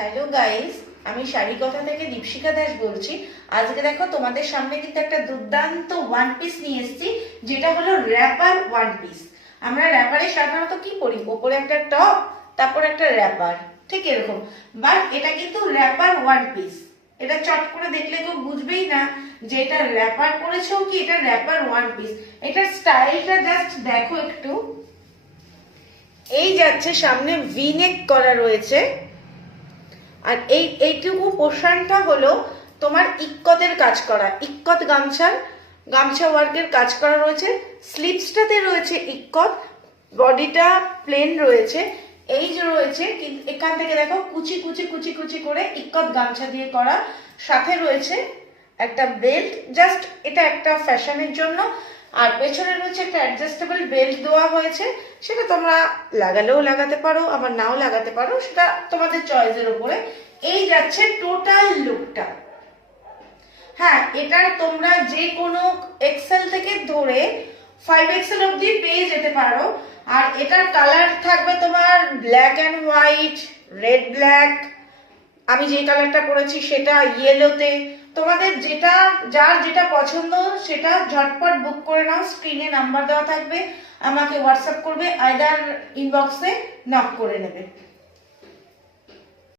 Hello guys, আমি শাড়ি কথা থেকে দীপশিকা দাস বলছি। আজকে দেখো তোমাদের সামনে কিন্তু একটা দুর্দান্ত ওয়ান পিস নিয়ে এসেছি, যেটা হলো র্যাপার ওয়ান পিস। আমরা র্যাপারে সাধারণত কি পরি, ওপরে একটা টপ, তারপর একটা র্যাপার, ঠিক এরকম। বাট এটা কিন্তু র্যাপার ওয়ান পিস। এটা চট করে দেখলে কেউ বুঝবেই না যে এটা র্যাপার পরেছো কি এটা র্যাপার ওয়ান পিস। এটার স্টাইলটা জাস্ট দেখো একটু। এই যাচ্ছে, সামনে ভি নেক করা রয়েছে, আর এইটুকু পোর্শনটা হলো তোমার ইক্কতের কাজ করা, ইক্কত গামছা ওয়ার্কের কাজ করা রয়েছে। স্লিভসটাতে রয়েছে ইক্কত, বডিটা প্লেন রয়েছে। এই যে রয়েছে, কিন্তু এখান থেকে দেখো কুচি কুচি কুচি কুচি করে ইক্কত গামছা দিয়ে করা, সাথে রয়েছে একটা বেল্ট। জাস্ট এটা একটা ফ্যাশনের জন্য। আর পেছনে রয়েছে একটা অ্যাডজাস্টেবল বেল্ট দেওয়া হয়েছে, সেটা তোমরা লাগালেও লাগাতে পারো, আবার নাও লাগাতে পারো, সেটা তোমাদের চয়েসের উপরে। এই যাচ্ছে টোটাল লুকটা। হ্যাঁ, এটা তোমরা যে কোনো এক্সেল থেকে ধরে 5XL অবধি পেয়ে যেতে পারো। আর এটার কালার থাকবে তোমার black and white, red black, আমি যে কালারটা পরেছি সেটা ইয়েলোতে। তোমাদের যার যেটা পছন্দ সেটা ঝটপট বুক করে নাও। স্ক্রিনে নাম্বার দেওয়া থাকবে, আমাকে হোয়াটসঅ্যাপ করবে, আইদার ইনবক্সে নক করে নেবে।